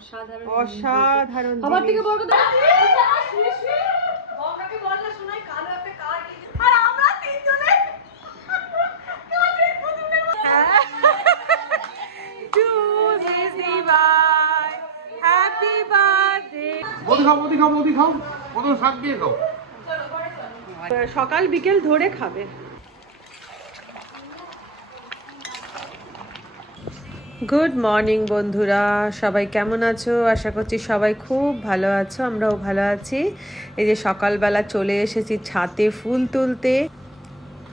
অসাধারণ আমার থেকে বড় গঙ্গাকে বললে শোনাই কালো একটা কার কি আর আমরা তিনজনে কাজের প্রথমে টু দিদি বাই হ্যাপি বার্থডে মোদি খাও কত শাক দিয়ে খাও। সকাল বিকেল ধরে খাবে। গুড মর্নিং বন্ধুরা, সবাই কেমন আছো? আশা করছি সবাই খুব ভালো আছো, আমরাও ভালো আছি। এই যে সকালবেলা চলে এসেছি ছাদে ফুল তুলতে,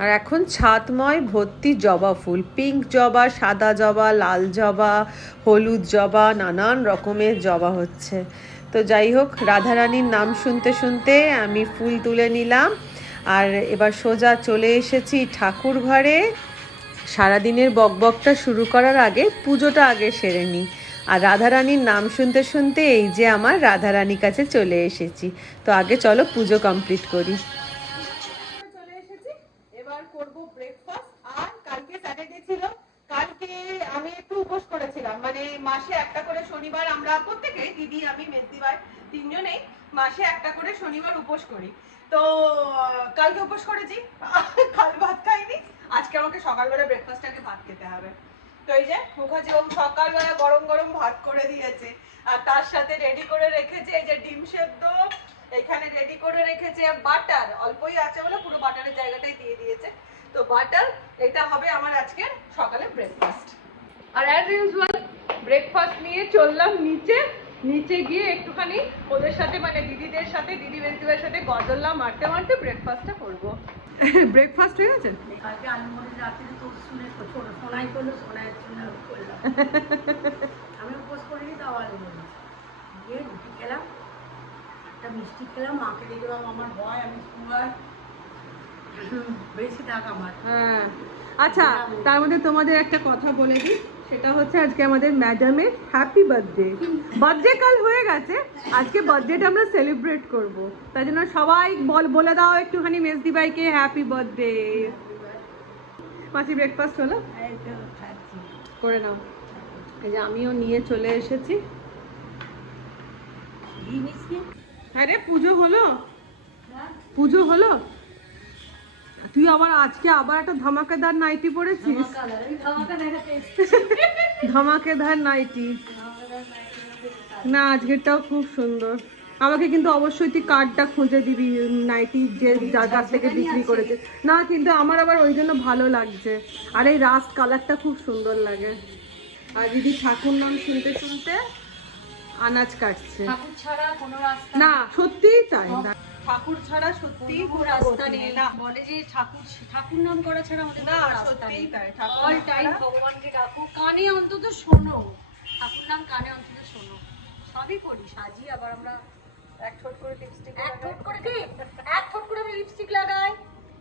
আর এখন ছাদময় ভর্তি জবা ফুল, পিঙ্ক জবা, সাদা জবা, লাল জবা, হলুদ জবা, নানান রকমের জবা হচ্ছে। তো যাই হোক, রাধারানীর নাম শুনতে শুনতে আমি ফুল তুলে নিলাম, আর এবার সোজা চলে এসেছি ঠাকুর ঘরে। সারাদিনের বকবকটা শুরু করার আগে পুজোটা আগে সেরে নিই। আর রাধারানীর নাম শুনতে শুনতে এই যে আমার রাধারানীর কাছে চলে এসেছি। তো আগে চলো পুজো কমপ্লিট করি। চলে এসেছি, এবার করব ব্রেকফাস্ট। আর কালকে স্যাটারডে ছিল, কালকে আমি একটু উপোস করেছিলাম, মানে মাসে একটা করে শনিবার আমরা প্রত্যেকেই, দিদি আমি মেজদি ভাই তিনজনেই মাসে একটা করে শনিবার উপোস করি। তো কালকে উপোস করেছি, কাল ভাত খাইনি, আজকে আমাকে সকালবেলা ব্রেকফাস্টটাকে ভাত খেতে হবে। তো এই যে মুখার্জি বাবু সকালবেলা গরম গরম ভাত করে দিয়েছে, আর তার সাথে রেডি করে রেখেছে এই যে ডিম সেদ্ধ, এখানে রেডি করে রেখেছে বাটার, অল্পই আছে বলে পুরো বাটারের জায়গাটাই দিয়ে দিয়েছে। তো বাটার, এটা হবে আমার আজকের সকালে ব্রেকফাস্ট। আর অ্যাজ ইউজুয়াল ব্রেকফাস্ট নিয়ে চললাম নিচে গিয়ে একটুখানি ওদের সাথে, মানে দিদিদের সাথে, দিদি বেন্তিবার সাথে গজল্লা মারতে মারতে ব্রেকফাস্টটা করবো। ব্রেকফাস্ট হয়ে গেছে? কালকে আলমোড়ের রাত্রে তো শুনে শোনাই করলো, শোনায় করলাম। আমি উপোস করিনি, তাও আলমোড়ে গিয়ে রুটি খেলাম, একটা মিষ্টি খেলাম, মাকে দেখলাম আমার ভয়, আমি সুগার বেশি থাক আমার। হ্যাঁ, আচ্ছা, তার মধ্যে তোমাদের একটা কথা বলে দিই, সেটা হচ্ছে আজকে আমাদের ম্যাডামের হ্যাপি বার্থডে। বার্থডে কাল হয়ে গেছে, আজকে বার্থডেটা আমরা সেলিব্রেট করব। তাই জন্য সবাই বলে দাও একটুখানি মেজদি ভাইকে হ্যাপি বার্থডে। মাসি ব্রেকফাস্ট হলো? করে নাও। এই যে আমিও নিয়ে চলে এসেছি। আরে পুজো হলো, পুজো হলো। তুই আবার আজকে আবার একটা ধামাকেদার নাইটি পরেছিস। ধামাকেদার নাইটি না, আজকেরটাও খুব সুন্দর। আমাকে কিন্তু অবশ্যই তুই কার্ডটা খুঁজে দিবি, নাইটি যে যার কাছ থেকে বিক্রি করেছে। না কিন্তু আমার আবার ওই জন্য ভালো লাগছে, আর এই রাস্ট কালারটা খুব সুন্দর লাগে। আর দিদি ঠাকুর নাম শুনতে শুনতে আনাজ কাটছে। ঠাকুর ছাড়া কোনো রাস্তা না, সত্যিই তাই, ঠাকুর ছাড়া সত্যিই কোনো রাস্তা নেই। না, বলে যে ঠাকুর নাম করা ছাড়া আমাদের না, কোনো রাস্তা সত্যিই নেই। তাই। অল টাইম ভগবানকে ডাকো, কানে অন্তত শোনো, ঠাকুর নাম কানে অন্তত শোনো। সবই করি, সাজি, আবার আমরা এক ঠোঁট করে লিপস্টিক, এক ঠোঁট করে আমরা লিপস্টিক লাগাই,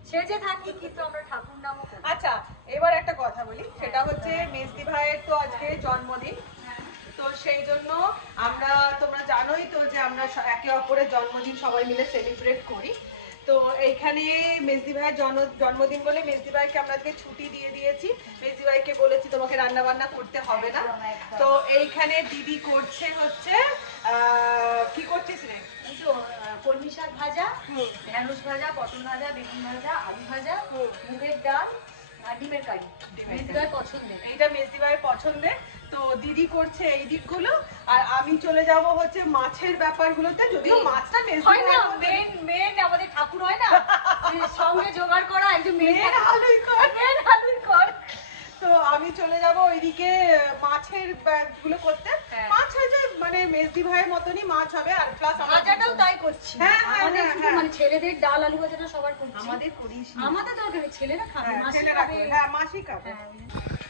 সেজে থাকি, কিন্তু আমরা ঠাকুর নামও করি। আচ্ছা, এবার একটা কথা বলি, সেটা হচ্ছে মেজদি ভাইয়ের তো আজকে জন্মদিন। তো সেই জন্য আমরা, তোমরা জানোই তো যে আমরা একে অপরের জন্মদিন সবাই মিলে সেলিব্রেট করি। তো এইখানে মেজদি ভাইয়ের জন্মদিন বলে মেজদি ভাইকে আমরা আজকে ছুটি দিয়ে দিয়েছি। মেজদি ভাইকে বলেছি তোমাকে রান্না বান্না করতে হবে না। তো এইখানে দিদি করছে হচ্ছে কি করছিস রে? এই তো কলমি শাক ভাজা, ঢেঁড়স ভাজা, পটল ভাজা, বেগুন ভাজা, আলু ভাজা, মুগের ডাল আর ডিমের কারি। মেজদি ভাই পছন্দের, এইটা মেজদি ভাইয়ের পছন্দের। তো দিদি করছে এই দিকগুলো, আর আমি চলে যাব হচ্ছে মাছের ব্যাপারগুলোতে। যদিও মাছটা হয় না, মেন আমাদের ঠাকুর হয় না, সঙ্গে জোগাড় করা, এই যে মেন আলুই কর। তো আমি চলে যাব ওইদিকে মাছের গুলো করতে। মাছ হয়েছে মানে মেজদি ভাইয়ের মতনই মাছ হবে, আর প্লাস ভাজাটাও তাই করছি। আমাদের শুধু মানে ছেলেদের ডাল আলু ভাজাটা সবার করছি, আমাদের করিস না। আমাদের দরকার, ছেলেরা খাবে, ছেলেরা খাবে, হ্যাঁ মাসি খাবে।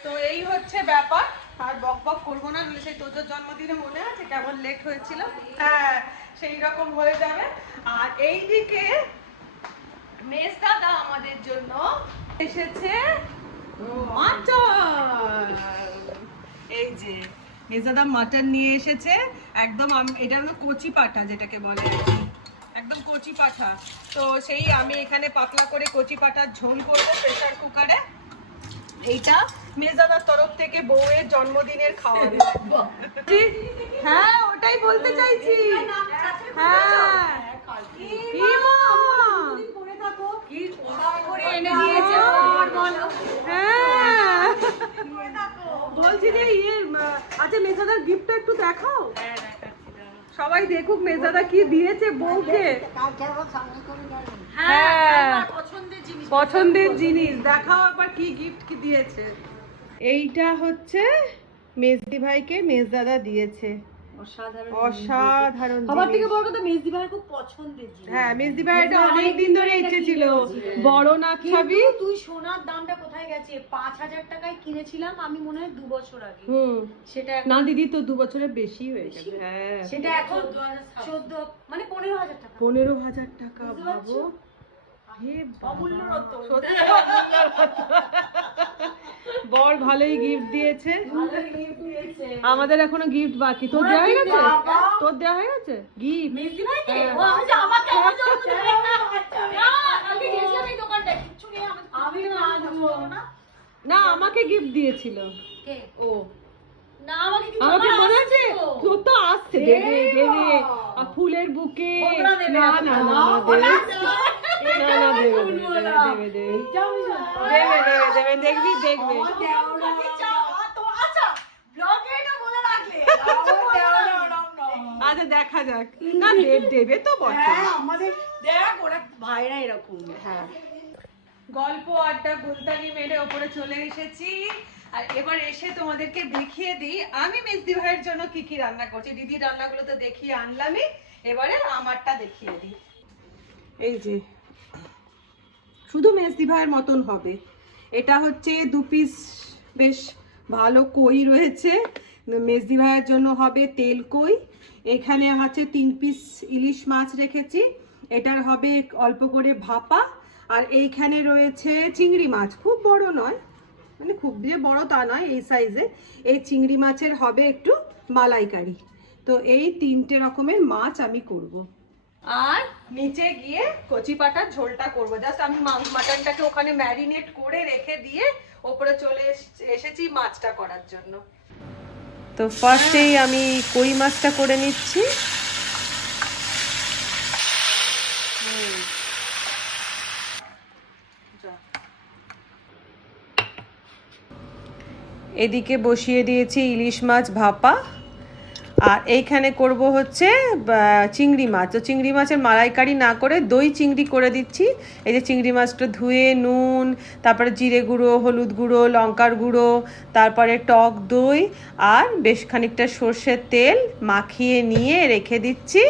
তো এই হচ্ছে ব্যাপার, আর বক করবো না, সেই তোর জন্মদিনে মনে আছে কেমন লেট হয়েছিল? হ্যাঁ, সেই রকম হয়ে যাবে। আর এইদিকে মেজ দাদা আমাদের জন্য এসেছে মাটন। এই যে মেজদাদা মাটন নিয়ে এসেছে, একদম এটা হলো কচি পাঠা যেটাকে বলে, একদম কচি পাঠা। তো সেই আমি এখানে পাতলা করে কচি পাঠার ঝোল করবো প্রেসার কুকারে। এইটা মেজদাদার তরফ থেকে বউয়ের জন্মদিনের খাওয়া। হ্যাঁ ওটাই বলতে চাইছি। হ্যাঁ বলছি যে আচ্ছা মেজদাদার গিফটটা একটু দেখাও, সবাই দেখুক মেজদাদা কি দিয়েছে বউকে। হ্যাঁ পছন্দের জিনিস দেখাও একবার, কি গিফট কি দিয়েছে। এইটা হচ্ছে মেজদি ভাইকে মেজদাদা দিয়েছে, অসাধারণ। আমার থেকে বড় কথা মেজদি ভাইয়ের খুব পছন্দের জিনিস। হ্যাঁ মেজদি ভাই এটা অনেক দিন ধরে ইচ্ছে ছিল বড় নাক খাবি। তুই সোনার দামটা কোথায় গেছে? 5,000 টাকায় কিনেছিলাম আমি মনে হয় 2 বছর আগে। সেটা না দিদি তো 2 বছরের বেশি হয়ে গেছে। হ্যাঁ সেটা এখন 14 মানে 15,000 টাকা। 15,000 টাকা ভাবো, অমূল্য রত্ন। বর ভালোই গিফট দিয়েছে, আমাদের এখনো গিফট বাকি। তোর দেওয়া হয়ে গেছে? তোর দেওয়া হয়ে গেছে গিফট? মেজদি ভাইকে ও আজ আমাকে আমার জন্মদিনে না কালকে গেছিলাম এই দোকানটা কিচ্ছু নেই আমি না না আমাকে গিফট দিয়েছিল কে ও। না আমাকে কি আমাকে মনে আছে, তোর তো আসছে দেবে দেবে আর ফুলের বুকে। না না না না দেবে না দেবে দেবে দেবে দেবে দেখবি দেখবে। আচ্ছা ব্লগে না বলে রাখলে আচ্ছা দেখা যাক, না দেবে তো বটে। আমাদের দেখ ওরা ভাইরা এরকম। হ্যাঁ গল্প আড্ডা গুলতানি মেরে ওপরে চলে এসেছি, আর এবার এসে তোমাদেরকে দেখিয়ে দিই আমি মেজদি ভাইয়ের জন্য কি কি রান্না করছি। দিদির রান্নাগুলো তো দেখিয়ে আনলামই, এবারে আমারটা দেখিয়ে দিই। এই যে শুধু মেজদি ভাইয়ের মতন হবে। এটা হচ্ছে 2 পিস বেশ ভালো কই রয়েছে, মেজদি ভাইয়ের জন্য হবে তেল কই। এখানে আছে 3 পিস ইলিশ মাছ রেখেছি, এটার হবে অল্প করে ভাপা। আর এইখানে রয়েছে চিংড়ি মাছ, খুব বড় নয়, মানে খুব দিয়ে বড় তা নয়, এই সাইজে। এই চিংড়ি মাছের হবে একটু মালাইকারি। তো এই 3টে রকমের মাছ আমি করব। আর নিচে গিয়ে কচি পাটার ঝোলটা করব। জাস্ট আমি মাটনটাকে ওখানে ম্যারিনেট করে রেখে দিয়ে ওপরে চলে এসেছি মাছটা করার জন্য। তো ফার্স্টেই আমি কই মাছটা করে নিচ্ছি। এদিকে বসিয়ে দিয়েছি ইলিশ মাছ ভাপা, আর এইখানে করব হচ্ছে চিংড়ি মাছ। তো চিংড়ি মাছের মালাইকারি না করে দই চিংড়ি করে দিচ্ছি। এই যে চিংড়ি মাছটা ধুয়ে নুন, তারপরে জিরে গুঁড়ো, হলুদ গুঁড়ো, লঙ্কার গুঁড়ো, তারপরে টক দই আর বেশ খানিকটা সর্ষের তেল মাখিয়ে নিয়ে রেখে দিচ্ছি।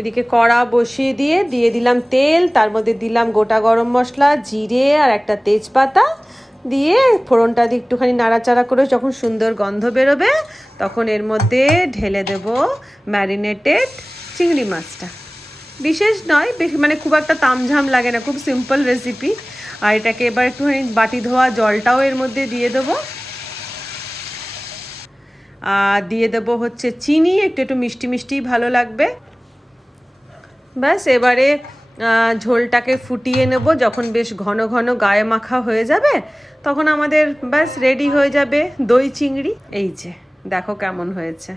এদিকে কড়া বসিয়ে দিয়ে দিলাম তেল, তার মধ্যে দিলাম গোটা গরম মশলা, জিরে আর একটা তেজপাতা দিয়ে ফোড়নটা দিয়ে একটুখানি নাড়াচাড়া করে যখন সুন্দর গন্ধ বেরোবে তখন এর মধ্যে ঢেলে দেব ম্যারিনেটেড চিংড়ি মাছটা। বিশেষ নয়, বেশি মানে খুব একটা তামঝাম লাগে না, খুব সিম্পল রেসিপি। আর এটাকে এবার একটুখানি বাটি ধোয়া জলটাও এর মধ্যে দিয়ে দেবো। আর দিয়ে দেবো হচ্ছে চিনি, একটু একটু মিষ্টি মিষ্টি ভালো লাগবে। ব্যাস এবারে ঝোলটাকে ফুটিয়ে নেব। যখন বেশ ঘন ঘন গায়ে মাখা হয়ে যাবে তখন আমাদের ব্যাস রেডি হয়ে যাবে দই চিংড়ি। এই যে দেখো কেমন হয়েছে।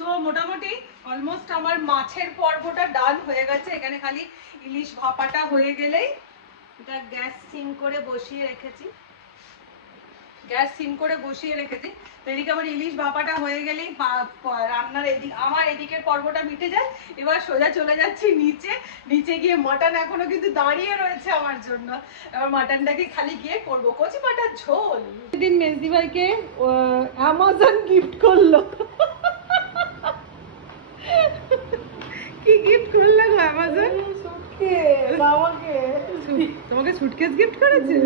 তো মোটামুটি অলমোস্ট আমার মাছের পর্বটা ডান হয়ে গেছে। এখানে খালি ইলিশ ভাপাটা হয়ে গেলেই, এটা গ্যাস সিম করে বসিয়ে রেখেছি। তো এদিকে আমার ইলিশ ভাপাটা হয়ে গেলেই রান্নার আমার এদিকের পর্বটা মিটে যায়। এবার সোজা চলে যাচ্ছি নিচে গিয়ে মাটন এখনো কিন্তু দাঁড়িয়ে রয়েছে আমার জন্য। এবার মাটনটাকে খালি গিয়ে করবো কচি পাটার ঝোল। সেদিন মেজদি ভাইকে অ্যামাজন গিফট করলো। কি গিফট করলো গো অ্যামাজন? তোমাকে সুটকেস গিফট করেছে?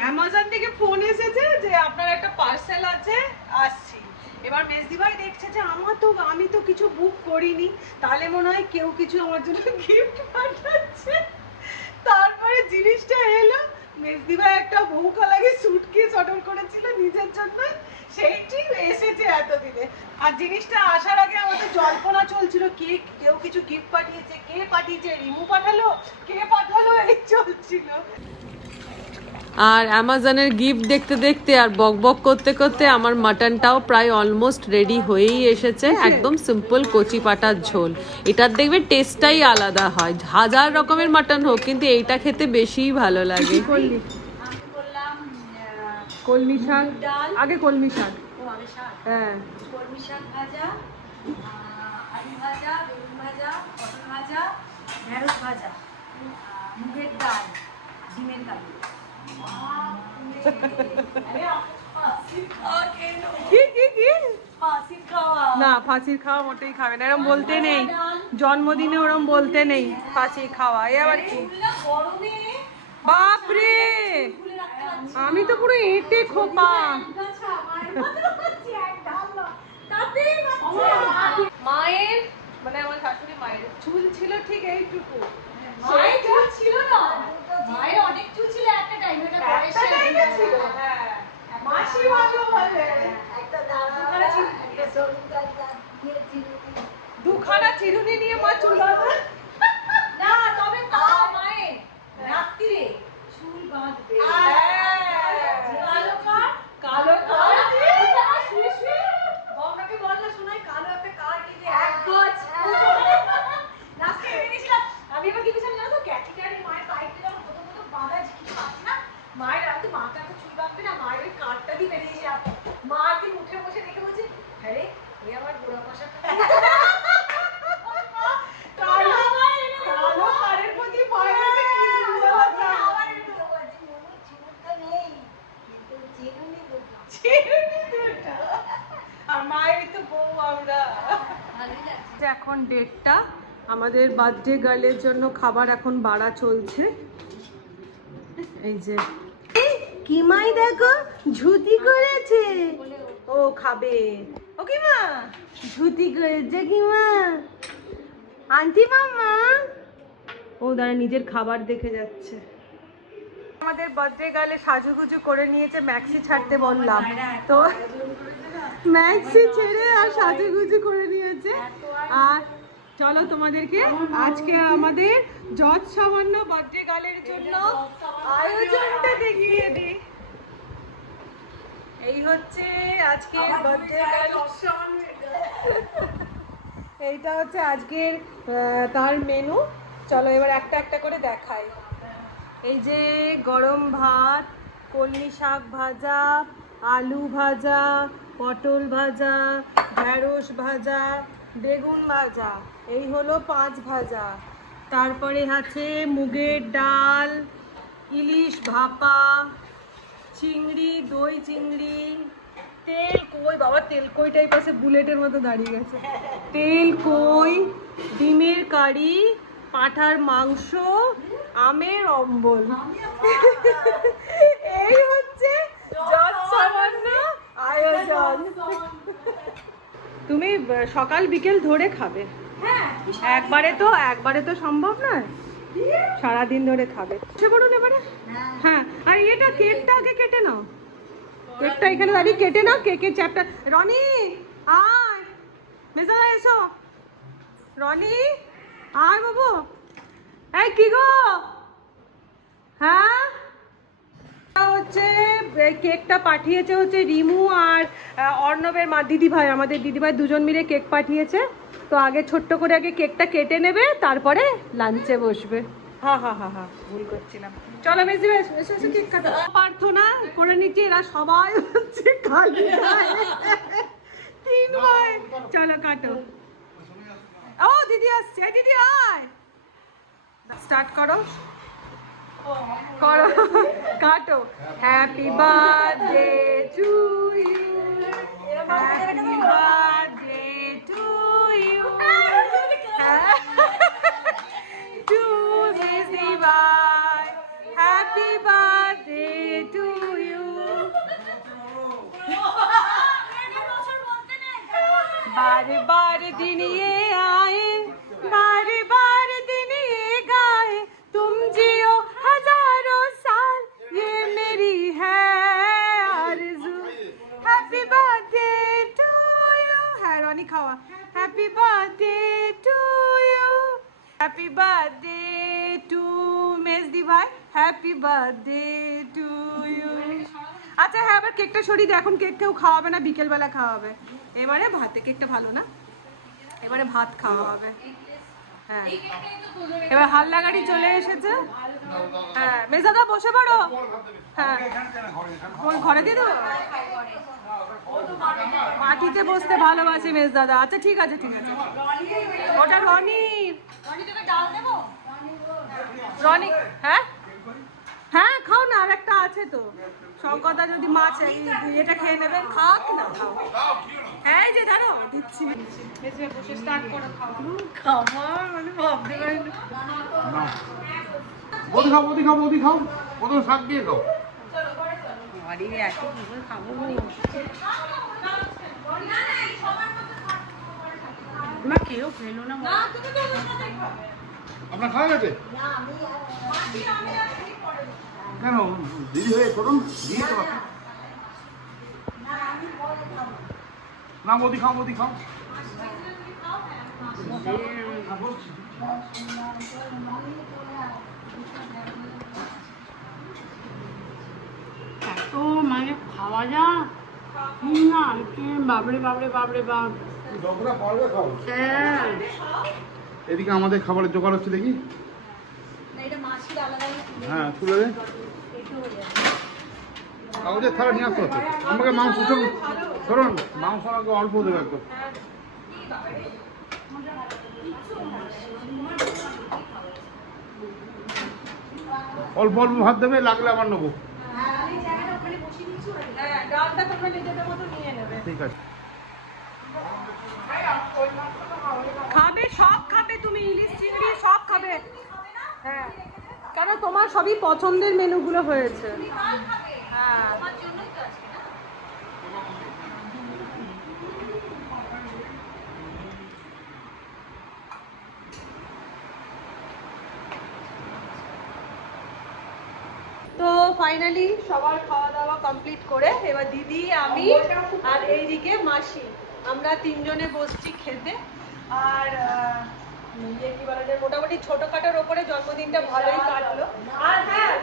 অ্যামাজন থেকে ফোন এসেছে যে আপনার একটা পার্সেল আছে, আসছি। এবার মেজদি ভাই দেখছে যে আমি তো কিছু বুক করিনি, তাহলে মনে হয় কেউ কিছু আমার জন্য গিফট পাঠাচ্ছে। তারপরে জিনিসটা এলো, মেজদি ভাই একটা বহু লাগে সুটকেস অর্ডার করেছিল নিজের জন্য, সেইটি এসেছে এতদিনে। আর জিনিসটা আসার আগে আমাদের জল্পনা চলছিল, কে কেউ কিছু গিফট পাঠিয়েছে, কে পাঠিয়েছে, রিমু পাঠালো, কে পাঠালো, এই চলছিল। আর অ্যামাজনের গিফট দেখতে দেখতে আর বক বক করতে করতে আমার মাটনটাও প্রায় অলমোস্ট রেডি হয়েই এসেছে। একদম সিম্পল কচি পাটার ঝোল। এটার দেখবে টেস্টটাই আলাদা হয়, হাজার রকমের মাটন হোক কিন্তু এইটা খেতে বেশিই ভালো লাগে। আমি করলাম কলমি শাক, ডাল। আগে কলমি শাক। ও আগে শাক, হ্যাঁ, কলমি শাক ভাজা, আলু ভাজা, বেগুন ভাজা, পটল ভাজা, ঢেঁড়স ভাজা, মুগের ডাল, ডিমের কারি। কি কি কি? ফাঁসির খাওয়া। না, ফাঁসির খাওয়া মোটেই খাবে না, এরকম বলতে নেই। জন্মদিনে ওরম বলতে নেই ফাঁসির খাওয়া। এ আবার কি? গরমে বাপরে, খুলে রাখতে পারছি আমি তো পুরো এঁটে খোপা। মায়ের মানে আমার শাশুড়ি মায়ের চুল ছিল ঠিক এইটুকু। মায়ের চুল ছিল না, মায়ের অনেক চুল ছিল একটা টাইমে, এটা বয়সে ছিল, হ্যাঁ। মাসি ভালো বলে। দুখানা চিরুনি নিয়ে মা চুল বাঁধে। না, তবে তাও মায়ের রাত্রিরে চুল বাঁধবে। কালো কার, কালো কার শুয়ে শুয়ে গঙ্গাকে বললো শোনাই কালো একটা কার কিনে এক গজ লাস্টে কিনে গেছিলাম। আমি এবার কি করেছিলাম জানো তো, ক্যাটিটারি মায়ের বাইকটা যখন প্রথম প্রথম বাঁধা শিখতে পারছি না, মায়ের আমি তো মাকে এত চুল বাঁধবে না, মায়ের ওই কারটা দিয়ে বেরিয়েছিলাম। মা একদিন উঠে বসে দেখে বলছে, হ্যাঁ রে এ আমার গোড়া পয়সা কালো কারের প্রতি ভয় আছে কি দুর্বলতা। চিরুনি দুটো। আর মায়ের তো বউ আমরা। এখন 1:30, আমাদের বার্থডে গার্লের জন্য খাবার এখন বাড়া চলছে। এই যে কি মাই দেখো ঝুতি করেছে, ও খাবে। ও কি মা ঝুতি করেছে, কি মা আন্টি মামা। ও দাঁড়া নিজের খাবার দেখে যাচ্ছে। আমাদের বার্থডে গার্লে সাজুগুজু করে নিয়েছে, ম্যাক্সি ছাড়তে বললাম তো ম্যাক্সি ছেড়ে আর সাজুগুজু করে নিয়েছে। আর চলো তোমাদেরকে আজকে আমাদের যত সামান্য বার্থডে গার্লের জন্য আয়োজনটা দেখিয়ে দিই। এই হচ্ছে আজকের বার্থডে গার্ল, এইটা হচ্ছে আজকের তার মেনু। চলো এবার একটা একটা করে দেখাই। এই যে গরম ভাত, কলমি শাক ভাজা, আলু ভাজা, পটল ভাজা, ঢেঁড়স ভাজা, বেগুন ভাজা, এই হলো 5 ভাজা। তারপরে আছে মুগের ডাল, ইলিশ ভাপা, চিংড়ি, দই চিংড়ি, তেল কই, বাবা তেল কইটাই পাশে বুলেটের মতো দাঁড়িয়ে গেছে। তেল কই, ডিমের কারি, পাঁঠার মাংস, আমের অম্বল। এই হচ্ছে যত সামান্য আয়োজন। তুমি সকাল বিকেল ধরে খাবে? একবারে তো সম্ভব নয়, সারাদিন ধরে খাবে। সে করুন এবারে। হ্যাঁ, আর এটা কেকটা আগে কেটে নাও, কেকটা এখানে দাঁড়িয়ে কেটে নাও। কেকের চ্যাপটা রনি আয়, মেজাদা এসো। রনি আয় বাবু। এই কি গো, হ্যাঁ হচ্ছে কেকটা পাঠিয়েছে হচ্ছে রিমু আর অর্ণবের মা, দিদিভাই, আমাদের দিদিভাই দুজন মিলে কেক পাঠিয়েছে। তো আগে ছোট্ট করে আগে কেকটা কেটে নেবে, তারপরে লাঞ্চে বসবে। হ্যাঁ হ্যাঁ হ্যাঁ হ্যাঁ, ভুল করছিলাম। চলো মেজি এসে কেক কাটো। প্রার্থনা করে নিচ্ছি, এরা সবাই হচ্ছে খালি তিন ভাই। চলো কাটো। ও দিদি আসছে, দিদি আয়, স্টার্ট করো করো, কাটো। Happy birthday to you, happy birthday to you, to দিদি ভাই, হ্যাপি বার্থডে টু ইউ। बार बार दिन ये आए, बार बार दिन ये गाए, तुम जियो हजारों साल, ये मेरी है आरज़ू। Happy birthday happy birthday to you, happy birthday to মেজদি ভাই, হ্যাপি বার্থডে টু ইউ। আচ্ছা হ্যাঁ, এবার কেকটা সরিয়ে দে, এখন কেক কেউ খাওয়াবে না, বিকেলবেলা খাওয়াবে। এবারে ভাতে, কেকটা ভালো না, এবারে ভাত খাওয়া হবে। হ্যাঁ, এবার হাল্লা গাড়ি চলে এসেছে। হ্যাঁ মেজাদা বসে পড়ো। হ্যাঁ ওর ঘরে দিয়ে দেবো, মাটিতে বসতে ভালোবাসে মেজদাদা। আচ্ছা ঠিক আছে ঠিক আছে, ওটা রনির। রনি হ্যাঁ হ্যাঁ খাও না, আর একটা আছে তো। শঙ্করদা যদি মাছ এটা খেয়ে নেবে, খাক না খাও। হ্যাঁ এই যে দাঁড়ো দিচ্ছি, বসে স্টার্ট করে খাও। খাবার মানে ভাবতে পারি না। বৌদি খাও, বৌদি খাও, বৌদি খাও, প্রথম শাক দিয়ে খাও। আরে এত কি খাবো না, কেউ খেলো না। আপনার খাওয়া গেছে? কেন দেরি হয়ে করুন, দিয়ে তো আপনি। না বৌদি খাও, বৌদি খাও। এত মানে খাওয়া যা না, বাবরে বাবরে বাবরে বাপ। হ্যাঁ এদিকে আমাদের খাবারের জোগাড় হচ্ছে দেখি। হ্যাঁ তুলে দে, কাগজের থালা নিয়ে আসতে হচ্ছে। আমাকে মাংস চলুন, ধরুন মাংস আমাকে অল্প দেবে একদম। অল্প অল্প ভাত দেবে, লাগলে আবার নেবো। ঠিক আছে। খাবে, সব খাবে তুমি, ইলিশ চিংড়ি সব খাবে। হ্যাঁ কেন তোমার সবই পছন্দের মেনুগুলো হয়েছে। হ্যাঁ তো ফাইনালি সবার খাওয়া দাওয়া কমপ্লিট করে এবার দিদি, আমি আর এইদিকে মাসি, আমরা তিনজনে বসছি খেতে। আর কি বলা যায়, মোটামুটি ছোটখাটোর ওপরে জন্মদিনটা ভালোই কাটলো। আর হ্যাঁ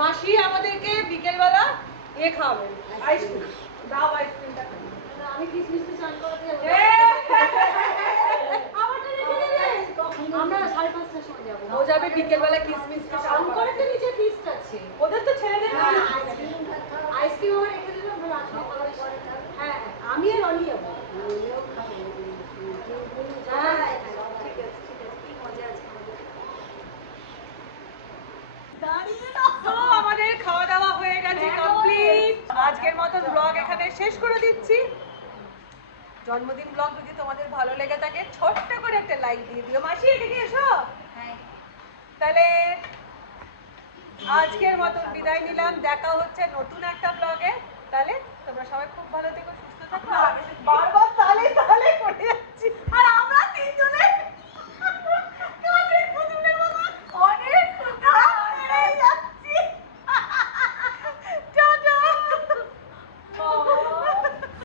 মাসি আমাদেরকে বিকেলবেলা খাওয়াবেন, আইসক্রিম। দাও আইসক্রিমটা, আমি কিসমিসটা চান করতে যাবো। আমরা 5:30টার সময় যাবো। ও যাবে বিকেলবেলা কিসমিস চান করে, তো নিচে ফিস্ট আছে ওদের, তো ছেলেদের আইসক্রিম আমার রেখে দিলাম। হ্যাঁ আমি আর রনি যাবো। তো আমাদের খাওয়া দাওয়া হয়ে গেছে কমপ্লিট। আজকের মতন ব্লগ এখানে শেষ করে দিচ্ছি। জন্মদিন ব্লগ যদি তোমাদের ভালো লেগে থাকে, ছোট্ট করে একটা লাইক দিয়ে দিও। মাসি এদিকে এসো। তাহলে আজকের মতন বিদায় নিলাম, দেখা হচ্ছে নতুন একটা ব্লগে। তাহলে তোমরা সবাই খুব ভালো থেকো, সুস্থ থাকো।